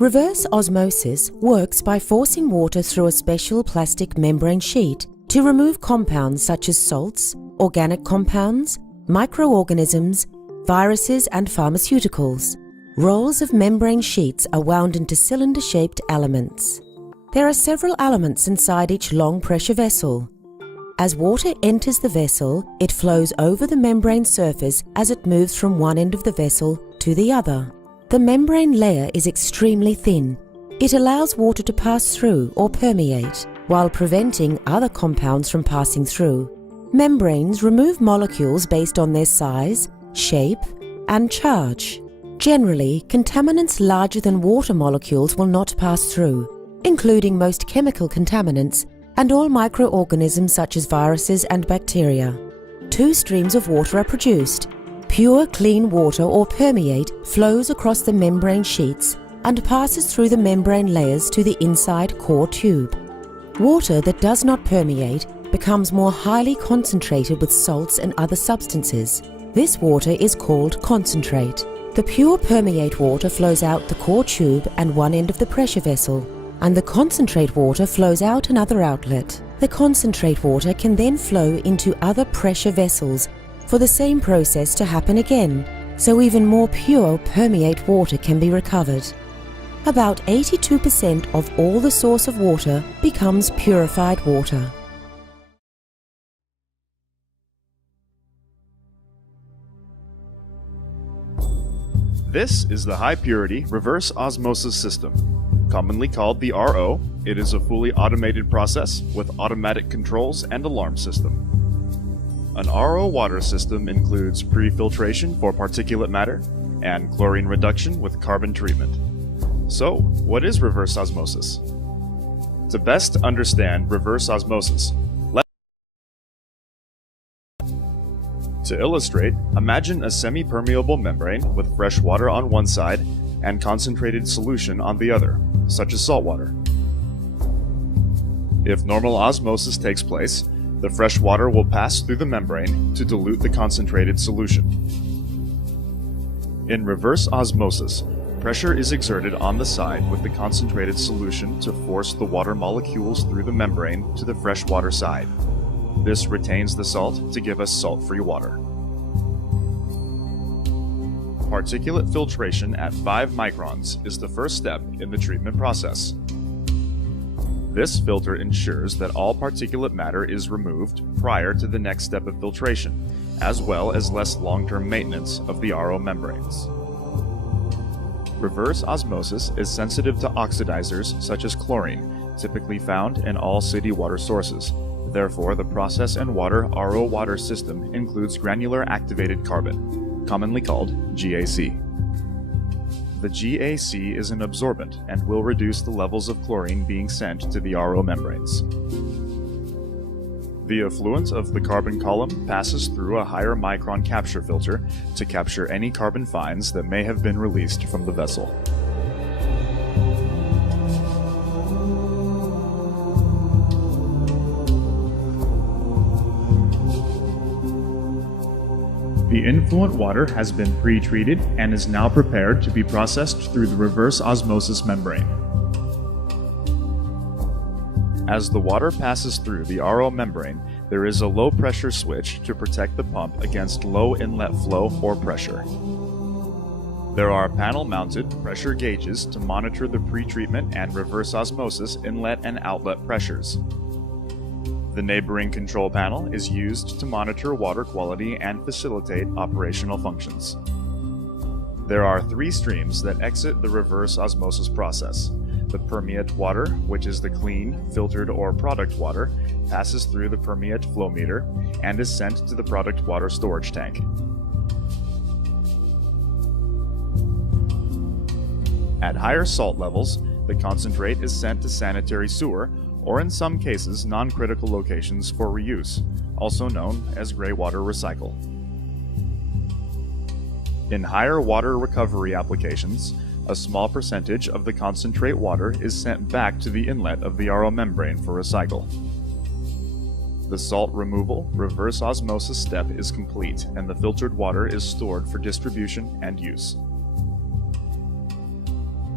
Reverse osmosis works by forcing water through a special plastic membrane sheet to remove compounds such as salts, organic compounds, microorganisms, viruses and pharmaceuticals. Rolls of membrane sheets are wound into cylinder-shaped elements. There are several elements inside each long-pressure vessel. As water enters the vessel, it flows over the membrane surface as it moves from one end of the vessel to the other. The membrane layer is extremely thin. It allows water to pass through or permeate, while preventing other compounds from passing through. Membranes remove molecules based on their size, shape, and charge. Generally, contaminants larger than water molecules will not pass through, including most chemical contaminants and all microorganisms such as viruses and bacteria. Two streams of water are produced. Pure, clean water or permeate flows across the membrane sheets and passes through the membrane layers to the inside core tube. Water that does not permeate becomes more highly concentrated with salts and other substances. This water is called concentrate. The pure permeate water flows out the core tube and one end of the pressure vessel, and the concentrate water flows out another outlet. The concentrate water can then flow into other pressure vessels for the same process to happen again, so even more pure permeate water can be recovered. About 82% of all the source of water becomes purified water. This is the high-purity reverse osmosis system. Commonly called the RO, it is a fully automated process with automatic controls and alarm system. An RO water system includes pre-filtration for particulate matter and chlorine reduction with carbon treatment. So, what is reverse osmosis? To best understand reverse osmosis, to illustrate, imagine a semi-permeable membrane with fresh water on one side and concentrated solution on the other, such as salt water. If normal osmosis takes place, the fresh water will pass through the membrane to dilute the concentrated solution. In reverse osmosis, pressure is exerted on the side with the concentrated solution to force the water molecules through the membrane to the freshwater side. This retains the salt to give us salt-free water. Particulate filtration at 5 microns is the first step in the treatment process. This filter ensures that all particulate matter is removed prior to the next step of filtration, as well as less long-term maintenance of the RO membranes. Reverse osmosis is sensitive to oxidizers such as chlorine, typically found in all city water sources. Therefore, the process and water RO water system includes granular activated carbon, commonly called GAC. The GAC is an absorbent and will reduce the levels of chlorine being sent to the RO membranes. The effluent of the carbon column passes through a higher micron capture filter to capture any carbon fines that may have been released from the vessel. The influent water has been pre-treated and is now prepared to be processed through the reverse osmosis membrane. As the water passes through the RO membrane, there is a low pressure switch to protect the pump against low inlet flow or pressure. There are panel-mounted pressure gauges to monitor the pre-treatment and reverse osmosis inlet and outlet pressures. The neighboring control panel is used to monitor water quality and facilitate operational functions. There are 3 streams that exit the reverse osmosis process. The permeate water, which is the clean, filtered, or product water, passes through the permeate flow meter and is sent to the product water storage tank. At higher salt levels, the concentrate is sent to sanitary sewer, or in some cases non-critical locations for reuse, also known as gray water recycle. In higher water recovery applications, a small percentage of the concentrate water is sent back to the inlet of the RO membrane for recycle. The salt removal reverse osmosis step is complete and the filtered water is stored for distribution and use.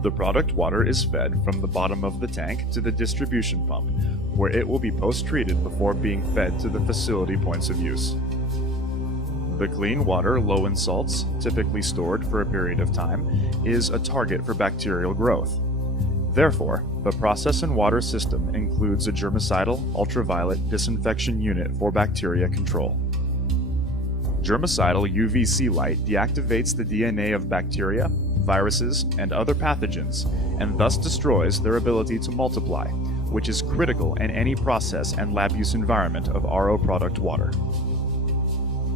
The product water is fed from the bottom of the tank to the distribution pump, where it will be post-treated before being fed to the facility points of use. The clean water low in salts, typically stored for a period of time, is a target for bacterial growth. Therefore, the process and water system includes a germicidal ultraviolet disinfection unit for bacteria control. Germicidal UVC light deactivates the DNA of bacteria, viruses, and other pathogens, and thus destroys their ability to multiply, which is critical in any process and lab use environment of RO product water.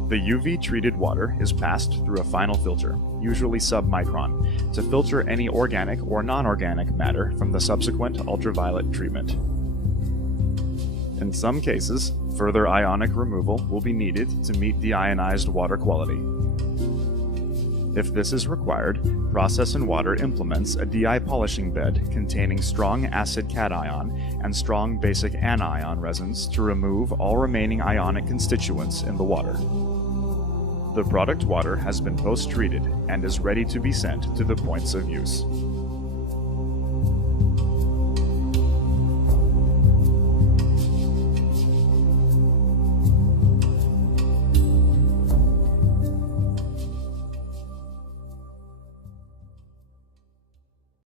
The UV-treated water is passed through a final filter, usually submicron, to filter any organic or non-organic matter from the subsequent ultraviolet treatment. In some cases, further ionic removal will be needed to meet deionized water quality. If this is required, Process and Water implements a DI polishing bed containing strong acid cation and strong basic anion resins to remove all remaining ionic constituents in the water. The product water has been post-treated and is ready to be sent to the points of use.